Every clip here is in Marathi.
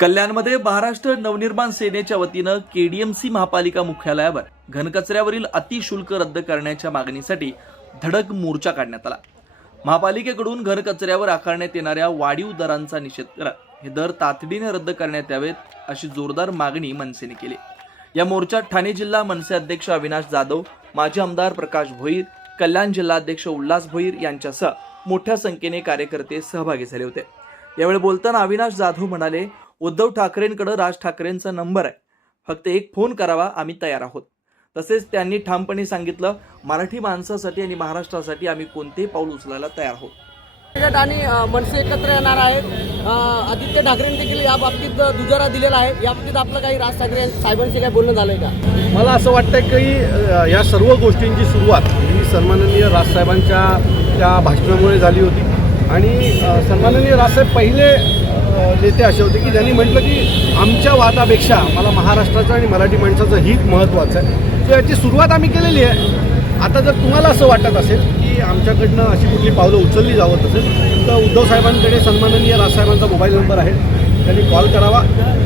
कल्याणमध्ये महाराष्ट्र नवनिर्माण सेनेच्या वतीनं केडीएमसी महापालिका मुख्यालयावर घनकचऱ्यावरील अतिशुल्क रद्द करण्याच्या मागणीसाठी धडक मोर्चा काढण्यात आला. महापालिकेकडून घनकचऱ्यावर आकारण्यात येणाऱ्या वाढीव दरांचा निषेध करत हे दर तातडीने रद्द करण्यात यावेत अशी जोरदार मागणी मनसेने केली. या मोर्चात ठाणे जिल्हा मनसे अध्यक्ष अविनाश जाधव माजी आमदार प्रकाश भोईर कल्याण जिल्हाध्यक्ष उल्हास भोईर यांच्यासह मोठ्या संख्येने कार्यकर्ते सहभागी झाले होते. यावेळी बोलताना अविनाश जाधव म्हणाले उद्धव ठाकरेंकडे राज ठाकरेंचा नंबर आहे. फक्त एक फोन करावा आम्ही तयार आहोत. तसेच त्यांनी ठामपणे सांगितलं मराठी माणसासाठी आणि महाराष्ट्रासाठी आम्ही कोणतेही पाऊल उचलायला तयार आहोत. गट आणि मनसे एकत्र येणार आहेत. आदित्य ठाकरेंनी देखील या बाबतीत दुजोरा दिलेला आहे. या बाबतीत आपलं काही राज ठाकरे साहेबांशी काही बोलणं झालंय का? मला असं वाटतं की या सर्व गोष्टींची सुरुवात ही सन्माननीय राजसाहेबांच्या त्या भाषणामुळे झाली होती. आणि सन्माननीय राजसाहेब पहिले नेते असे होते की ज्यांनी म्हटलं की आमच्या वादापेक्षा मला महाराष्ट्राचं आणि मराठी माणसाचं हित महत्त्वाचं आहे. सो याची सुरुवात आम्ही केलेली आहे. आता जर तुम्हाला असं वाटत असेल की आमच्याकडनं अशी कुठली पावलं उचलली जावत असेल तर उद्धव साहेबांकडे सन्माननीय राजसाहेबांचा मोबाईल नंबर आहे. त्यांनी कॉल करावा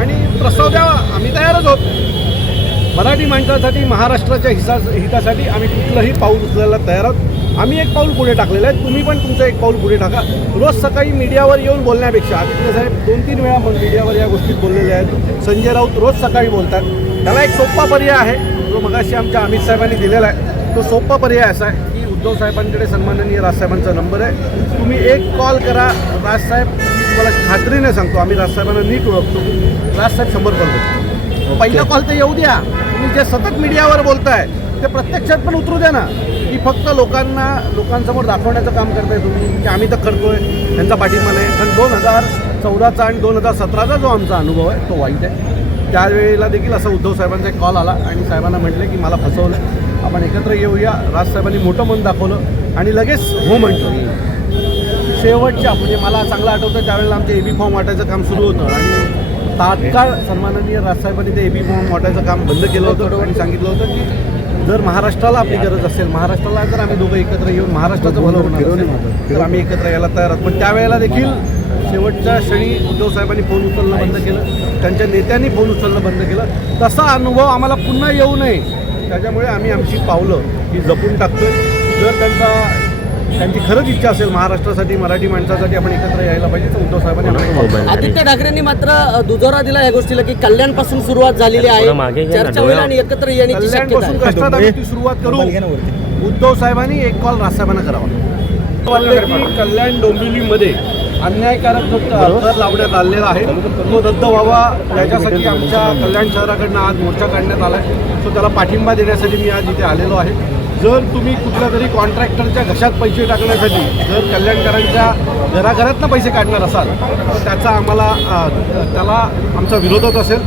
आणि प्रस्ताव द्यावा. आम्ही तयारच आहोत. मराठी माणसासाठी महाराष्ट्राच्या हिसा हितासाठी आम्ही कुठलंही पाऊल उचलायला तयार आहोत. आम्ही एक पाऊल पुढे टाकलेलं आहे. तुम्ही पण तुमचं एक पाऊल पुढे टाका. रोज सकाळी मीडियावर येऊन बोलण्यापेक्षा आदित्य साहेब दोन तीन वेळा मीडियावर या गोष्टीत बोललेले आहेत. संजय राऊत रोज सकाळी बोलतात. त्याला एक सोपा पर्याय आहे. जो मगाशी आमच्या अमित साहेबांनी दिलेला आहे. तो सोपा पर्याय असा आहे की उद्धव साहेबांकडे सन्माननीय राजसाहेबांचा नंबर आहे. तुम्ही एक कॉल करा. राजसाहेब मी तुम्हाला खात्रीने सांगतो. आम्ही राजसाहेबांना नीट ओळखतो. राजसाहेब शंभर कॉल करतो पहिला कॉल तर येऊ द्या. तुम्ही जे सतत मीडियावर बोलताय ते प्रत्यक्षात पण उतरू द्या ना. की फक्त लोकांना लोकांसमोर दाखवण्याचं काम करताय तुम्ही की आम्ही तर करतोय त्यांचा पाठिंबा नाही. पण दोन हजार चौदाचा आणि दोन हजार सतराचा जो आमचा अनुभव आहे तो वाईट आहे. त्यावेळेला देखील असा उद्धव साहेबांचा एक कॉल आला आणि साहेबांना म्हटलं की मला फसवलं. आपण एकत्र येऊया. राजसाहेबांनी मोठं मन दाखवलं आणि लगेच हो म्हणतो. मी शेवटच्या म्हणजे मला चांगलं आठवतं त्यावेळेला आमचे एबी फॉर्म वाटायचं काम सुरू होतं. आणि तात्काळ सन्माननीय राजसाहेबांनी ते एबी फॉर्म वाटायचं काम बंद केलं होतं आणि सांगितलं होतं की जर महाराष्ट्राला आपली गरज असेल महाराष्ट्राला जर आम्ही दोघं एकत्र येऊन महाराष्ट्राचं भलं होणार असेल, तर आम्ही एकत्र यायला तयार आहोत. पण त्यावेळेला देखील शेवटच्या क्षणी उद्धव साहेबांनी फोन उचलणं बंद केलं त्यांच्या नेत्यांनी फोन उचलणं बंद केलं. तसा अनुभव आम्हाला पुन्हा येऊ नये. त्याच्यामुळे आम्ही आमची पावलं ही जपून टाकतोय. जर त्यांचा त्यांची खरंच इच्छा असेल महाराष्ट्रासाठी मराठी माणसासाठी आपण एकत्र यायला पाहिजे तर उद्धव साहेबांनी. आदित्य ठाकरेंनी मात्र दुजोरा दिला या गोष्टीला की कल्याणपासून सुरुवात झालेली आहे. चर्चा होईल आणि एकत्र येण्याची शक्यता कल्याणपासून आहे. कष्टात आम्ही ती सुरुवात करू. उद्धव साहेबांनी एक कॉल राजसाहेबांना करावा. की कल्याण डोंबिवलीमध्ये अन्यायकारक जो कर लावण्यात आलेला आहे. तो रद्द व्हावा याच्यासाठी आमच्या कल्याण शहराकडनं आज मोर्चा काढण्यात आला आहे सो त्याला पाठिंबा देण्यासाठी मी आज इथे आलेलो आहे. जर तुम्ही कुठल्या तरी कॉन्ट्रॅक्टरच्या घशात पैसे टाकण्यासाठी जर कल्याणकरांच्या घराघरातनं पैसे काढणार असाल तर त्याचा आम्हाला त्याला आमचा विरोधच असेल.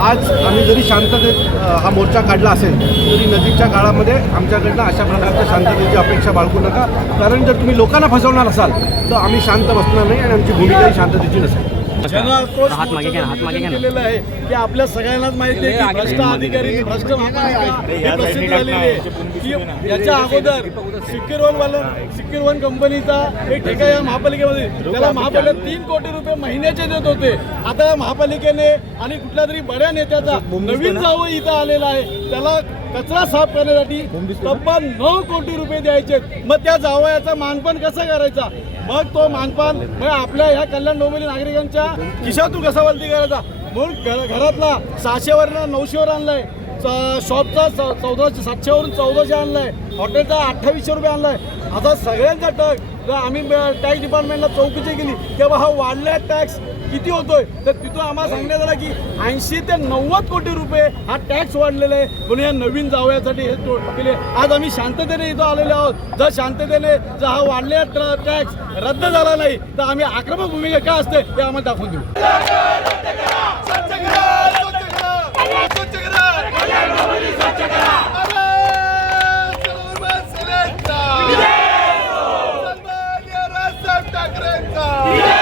आज आम्ही जरी शांततेत हा मोर्चा काढला असेल तरी नजीकच्या काळामध्ये आमच्याकडनं अशा प्रकारच्या शांततेची अपेक्षा बाळगू नका. कारण जर तुम्ही लोकांना फसवणार असाल तर आम्ही शांत बसणार नाही आणि आमची भूमिकाही शांततेची नसेल. हात मागे घ्या हात मागे घ्या ना. केलेलं आहे की आपल्या सगळ्यांनाच माहिती आहे की भ्रष्ट अधिकारी भ्रष्ट महापालिका प्रसिद्ध झालेली आहे. की याच्या अगोदर सिक्युर वन वाला सिक्युर वन कंपनीचा एक ठेका या महापालिकेमध्ये. त्याला महापालिका तीन कोटी रुपये महिन्याचे देत होते. आता या महापालिकेने आणि कुठल्या तरी बड्या नेत्याचा नवीन जावं इथं आलेला आहे. त्याला कचरा साफ करण्यासाठी तब्बल नऊ कोटी रुपये द्यायचे मग त्या जावयाचा मानपण कसं करायचा? मग तो मानपान मग आपल्या ह्या कल्याण डोंबिवली नागरिकांच्या खिशातून कसा वलती करायचा? म्हणून घ- घरातला सहाशेवरनं नऊशेवर आणलाय. शॉपचा चौदाशे सातशेवरून चौदाशे आणलाय. हॉटेलचा अठ्ठावीसशे रुपये आणलाय. आता सगळ्यांचा टॅक्स जर आम्ही टॅक्स डिपार्टमेंटला चौकशी केली तेव्हा हा वाढलाय टॅक्स किती होतोय? तर तिथून आम्हाला सांगण्यात आलं की ऐंशी ते नव्वद कोटी रुपये हा टॅक्स वाढलेला आहे. म्हणून या नवीन जावयासाठी हे केले. आज आम्ही शांततेने इथं आलेलो आहोत. जर शांततेने जर हा वाढलेला टॅक्स रद्द झाला नाही तर आम्ही आक्रमक भूमिका काय असते ते आम्हाला दाखवून देऊ. महापालिका